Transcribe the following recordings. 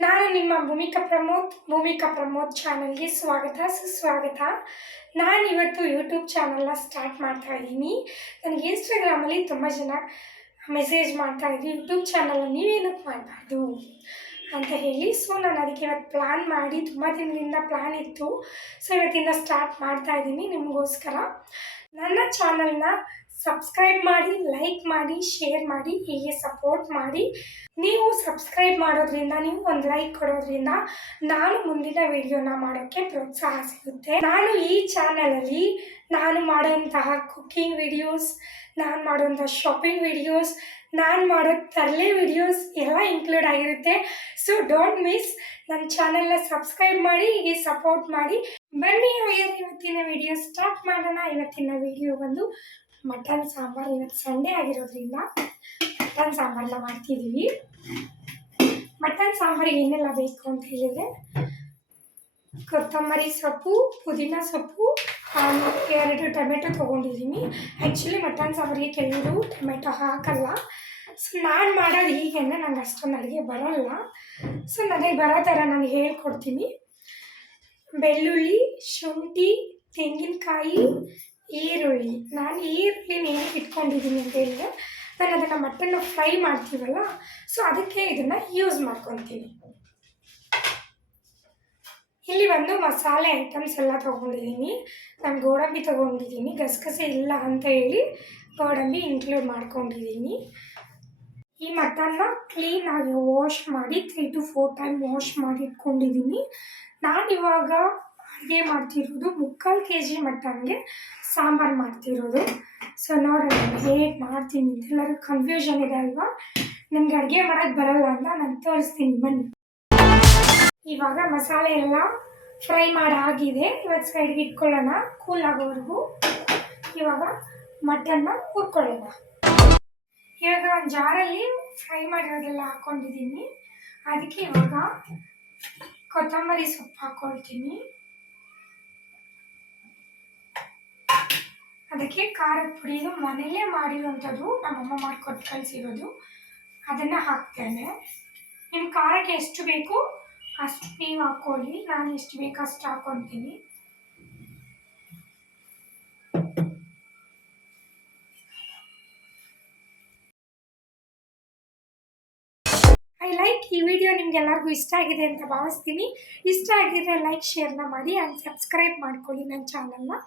ನಾನು ನಿಮ್ಮ ಭೂಮಿಕಾ ಪ್ರಮೋದ್ ಭೂಮಿಕಾ ಪ್ರಮೋದ್ ಚಾನಲ್ಗೆ ಸ್ವಾಗತ, ಸುಸ್ವಾಗತ. ನಾನು ಇವತ್ತು ಯೂಟ್ಯೂಬ್ ಚಾನಲ್ನ ಸ್ಟಾರ್ಟ್ ಮಾಡ್ತಾ ಇದ್ದೀನಿ. ನನಗೆ ಇನ್ಸ್ಟಾಗ್ರಾಮಲ್ಲಿ ತುಂಬ ಜನ ಮೆಸೇಜ್ ಮಾಡ್ತಾ ಇದ್ವಿ ಯೂಟ್ಯೂಬ್ ಚಾನಲ್ ನೀವೇನಕ್ಕೆ ಮಾಡಬಾರ್ದು? ಅಂತ ಹೇಳಿ. ಸೊ, ನಾನು ಅದಕ್ಕೆ ಇವತ್ತು ಪ್ಲ್ಯಾನ್ ಮಾಡಿ, ತುಂಬ ದಿನದಿಂದ ಪ್ಲ್ಯಾನ್ ಇತ್ತು. ಸೊ, ಇವತ್ತಿಂದ ಸ್ಟಾರ್ಟ್ ಮಾಡ್ತಾ ಇದ್ದೀನಿ ನಿಮಗೋಸ್ಕರ. ನನ್ನ ಚಾನಲ್ನ ಸಬ್ಸ್ಕ್ರೈಬ್ ಮಾಡಿ, ಲೈಕ್ ಮಾಡಿ, ಶೇರ್ ಮಾಡಿ, ಹೀಗೆ ಸಪೋರ್ಟ್ ಮಾಡಿ. ನೀವು ಸಬ್ಸ್ಕ್ರೈಬ್ ಮಾಡೋದ್ರಿಂದ, ನೀವು ಒಂದು ಲೈಕ್ ಕೊಡೋದ್ರಿಂದ ನಾನು ಮುಂದಿನ ವಿಡಿಯೋನ ಮಾಡೋಕ್ಕೆ ಪ್ರೋತ್ಸಾಹ ಸಿಗುತ್ತೆ. ನಾನು ಈ ಚಾನಲಲ್ಲಿ ನಾನು ಮಾಡೋಂತಹ ಕುಕ್ಕಿಂಗ್ ವಿಡಿಯೋಸ್, ನಾನು ಮಾಡುವಂಥ ಶಾಪಿಂಗ್ ವಿಡಿಯೋಸ್, ನಾನು ಮಾಡೋ ತರಲೆ ವಿಡಿಯೋಸ್ ಎಲ್ಲ ಇನ್ಕ್ಲೂಡ್ ಆಗಿರುತ್ತೆ. ಸೊ, ಡೋಂಟ್ ಮಿಸ್ ನನ್ನ ಚಾನೆಲ್ನ ಸಬ್ಸ್ಕ್ರೈಬ್ ಮಾಡಿ, ಹೀಗೆ ಸಪೋರ್ಟ್ ಮಾಡಿ. ಬನ್ನಿ ಇವತ್ತಿನ ವಿಡಿಯೋ ಸ್ಟಾರ್ಟ್ ಮಾಡೋಣ. ಇವತ್ತಿನ ವಿಡಿಯೋ ಬಂದು ಮಟನ್ ಸಾಂಬಾರು ಇವತ್ತು ಸಂಡೇ ಆಗಿರೋದ್ರಿಂದ ಮಟನ್ ಸಾಂಬಾರನ್ನ ಮಾಡ್ತಿದ್ದೀವಿ. ಮಟನ್ ಸಾಂಬಾರಿಗೆ ಏನೆಲ್ಲ ಬೇಕು ಅಂತ ಹೇಳಿದರೆ ಕೊತ್ತಂಬರಿ ಸೊಪ್ಪು, ಪುದೀನ ಸೊಪ್ಪು ಎರಡು ಟೊಮೆಟೊ ತೊಗೊಂಡಿದ್ದೀನಿ. ಆ್ಯಕ್ಚುಲಿ ಮಟನ್ ಸಾಂಬಾರಿಗೆ ಕೆಲವರು ಟೊಮೆಟೊ ಹಾಕಲ್ಲ. ಸೊ ನಾನು ಮಾಡೋದು ಹೀಗೆ ಅಂದರೆ ನಂಗೆ ಅಷ್ಟೊಂದು ಅಡುಗೆ ಬರೋಲ್ಲ. ಸೊ ನನಗೆ ಬರೋ ಥರ ನಾನು ಹೇಳ್ಕೊಡ್ತೀನಿ. ಬೆಳ್ಳುಳ್ಳಿ, ಶುಂಠಿ, ತೆಂಗಿನಕಾಯಿ ಈರುಳ್ಳಿ. ನಾನು ಈರುಳ್ಳಿ ಏನಕ್ಕೆ ಇಟ್ಕೊಂಡಿದ್ದೀನಿ ಅಂತ ಹೇಳಿದ್ರೆ ನಾನು ಅದನ್ನು ಮಟನ್ನು ಫ್ರೈ ಮಾಡ್ತೀವಲ್ಲ ಸೊ ಅದಕ್ಕೆ ಇದನ್ನು ಯೂಸ್ ಮಾಡ್ಕೊತೀನಿ. ಇಲ್ಲಿ ಬಂದು ಮಸಾಲೆ ಐಟಮ್ಸ್ ಎಲ್ಲ ತೊಗೊಂಡಿದ್ದೀನಿ. ನಾನು ಗೋಡಂಬಿ ತೊಗೊಂಡಿದ್ದೀನಿ. ಗಸಗಸೆ ಇಲ್ಲ ಅಂತ ಹೇಳಿ ಗೋಡಂಬಿ ಇನ್ಕ್ಲೂಡ್ ಮಾಡ್ಕೊಂಡಿದ್ದೀನಿ. ಈ ಮಟನ್ನ ಕ್ಲೀನಾಗಿ ವಾಶ್ ಮಾಡಿ three to four time wash ಮಾಡಿ ಇಟ್ಕೊಂಡಿದ್ದೀನಿ. ನಾನು ಇವಾಗ ಅಡುಗೆ ಮಾಡ್ತಿರೋದು ಮುಕ್ಕಾಲು ಕೆ ಜಿ ಮಟನ್ಗೆ ಸಾಂಬಾರು ಮಾಡ್ತಿರೋದು. ಸೊ ನೋಡೋಣ ಹೇಗೆ ಮಾಡ್ತೀನಿ ಎಲ್ಲರೂ ಕನ್ಫ್ಯೂಷನ್ ಇದೆ ಅಲ್ವಾ? ನನಗೆ ಅಡುಗೆ ಮಾಡೋಕ್ಕೆ ಬರಲ್ಲ ಅಂತ ನಾನು ತೋರಿಸ್ತೀನಿ, ಬನ್ನಿ. ಇವಾಗ ಮಸಾಲೆ ಎಲ್ಲ ಫ್ರೈ ಮಾಡಾಗಿದೆ ಇವತ್ತು ಸೈಡ್ಗೆ ಇಟ್ಕೊಳ್ಳೋಣ ಕೂಲ್ ಆಗೋವರೆಗೂ. ಇವಾಗ ಮಟನ್ನ ಹುರ್ಕೊಳ್ಳೋಣ. ಇವಾಗ ಒಂದು ಜಾರಲ್ಲಿ ಫ್ರೈ ಮಾಡಿರೋದೆಲ್ಲ ಹಾಕ್ಕೊಂಡಿದ್ದೀನಿ ಅದಕ್ಕೆ ಇವಾಗ ಕೊತ್ತಂಬರಿ ಸೊಪ್ಪು ಹಾಕ್ಕೊಳ್ತೀನಿ ಅದಕ್ಕೆ ಖಾರದ ಪುಡಿ ಇದು ಮನೆಯಲ್ಲೇ ಮಾಡಿರುವಂಥದ್ದು ನಮ್ಮಮ್ಮ ಮಾಡಿಕೊಟ್ಟು ಕಳಿಸಿರೋದು. ಅದನ್ನು ಹಾಕ್ತೇನೆ. ನಿಮ್ಮ ಖಾರಕ್ಕೆ ಎಷ್ಟು ಬೇಕು ಅಷ್ಟು ನೀವು ಹಾಕ್ಕೊಳ್ಳಿ ನಾನು ಎಷ್ಟು ಬೇಕು ಅಷ್ಟು ಹಾಕ್ಕೊತೀನಿ ಲೈಕ್ ಈ ವಿಡಿಯೋ ನಿಮ್ಗೆಲ್ಲರಿಗೂ ಇಷ್ಟ ಆಗಿದೆ ಅಂತ ಭಾವಿಸ್ತೀನಿ. ಇಷ್ಟ ಆಗಿದ್ರೆ ಲೈಕ್ ಶೇರ್ನ ಮಾಡಿ ಆ್ಯಂಡ್ ಸಬ್ಸ್ಕ್ರೈಬ್ ಮಾಡ್ಕೊಳ್ಳಿ ನನ್ನ ಚಾನಲ್ನ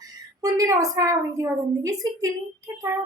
ಮುಂದಿನ ಹೊಸ ವಿಡಿಯೋದೊಂದಿಗೆ ಸಿಗ್ತೀನಿ. ಬಾಯ್